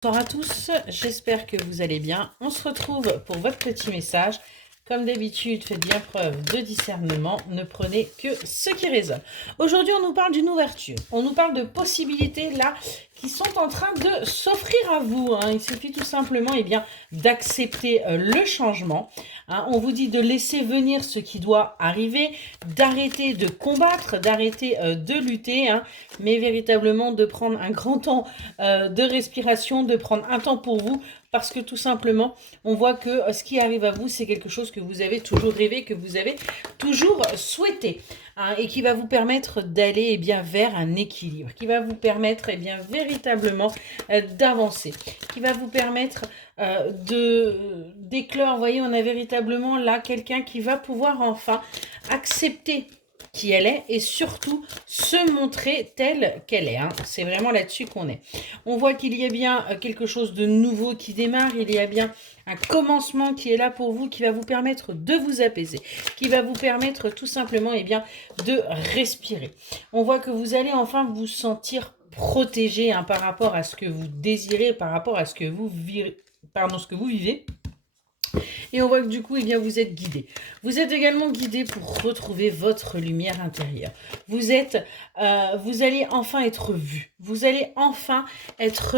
Bonsoir à tous, j'espère que vous allez bien. On se retrouve pour votre petit message. Comme d'habitude, faites bien preuve de discernement, ne prenez que ce qui résonne. Aujourd'hui, on nous parle d'une ouverture, on nous parle de possibilités là qui sont en train de s'offrir à vous. Il suffit tout simplement d'accepter le changement. On vous dit de laisser venir ce qui doit arriver, d'arrêter de combattre, d'arrêter de lutter, mais véritablement de prendre un grand temps de respiration, de prendre un temps pour vous, parce que tout simplement, on voit que ce qui arrive à vous, c'est quelque chose que vous avez toujours rêvé, que vous avez toujours souhaité, et qui va vous permettre d'aller vers un équilibre, qui va vous permettre véritablement d'avancer, qui va vous permettre d'éclore. Vous voyez, on a véritablement là quelqu'un qui va pouvoir enfin accepter qui elle est et surtout se montrer telle qu'elle est. C'est vraiment là-dessus qu'on est. On voit qu'il y a bien quelque chose de nouveau qui démarre, il y a bien un commencement qui est là pour vous, qui va vous permettre de vous apaiser, qui va vous permettre tout simplement de respirer. On voit que vous allez enfin vous sentir protégé par rapport à ce que vous désirez, par rapport à ce que vous vivez. Et on voit que du coup, vous êtes guidé. Vous êtes également guidé pour retrouver votre lumière intérieure. Vous allez enfin être vu. Vous allez enfin être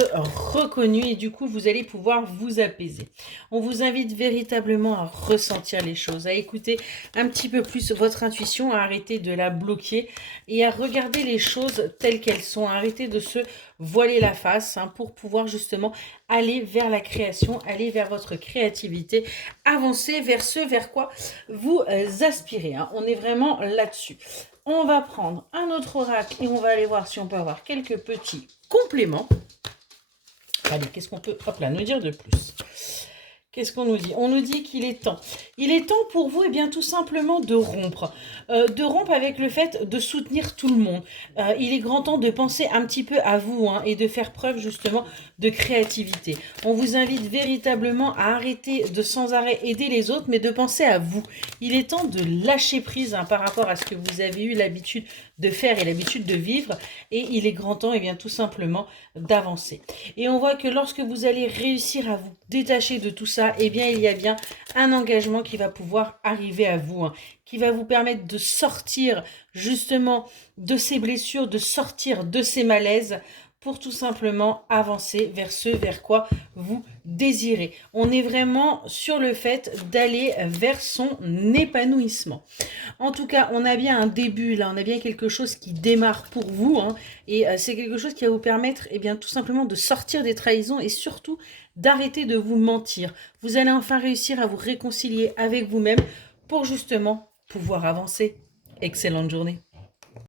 reconnu et du coup, vous allez pouvoir vous apaiser. On vous invite véritablement à ressentir les choses, à écouter un petit peu plus votre intuition, à arrêter de la bloquer et à regarder les choses telles qu'elles sont, à arrêter de se voiler la face pour pouvoir justement aller vers la création, aller vers votre créativité, avancer vers ce vers quoi vous aspirez. On est vraiment là-dessus. On va prendre un autre oracle et on va aller voir si on peut avoir quelques petits compléments. Allez, qu'est-ce qu'on peut nous dire de plus? Qu'est-ce qu'on nous dit? On nous dit qu'il est temps. Il est temps pour vous, tout simplement de rompre. De rompre avec le fait de soutenir tout le monde. Il est grand temps de penser un petit peu à vous et de faire preuve justement de créativité. On vous invite véritablement à arrêter de sans arrêt aider les autres, mais de penser à vous. Il est temps de lâcher prise par rapport à ce que vous avez eu l'habitude de faire et l'habitude de vivre. Et il est grand temps, tout simplement, d'avancer. Et on voit que lorsque vous allez réussir à vous détacher de tout ça, il y a bien un engagement qui va pouvoir arriver à vous, qui va vous permettre de sortir justement de ces blessures, de sortir de ces malaises pour tout simplement avancer vers ce vers quoi vous désirez. On est vraiment sur le fait d'aller vers son épanouissement. En tout cas, on a bien un début là, on a bien quelque chose qui démarre pour vous, et c'est quelque chose qui va vous permettre tout simplement de sortir des trahisons et surtout d'arrêter de vous mentir. Vous allez enfin réussir à vous réconcilier avec vous-même pour justement pouvoir avancer. Excellente journée.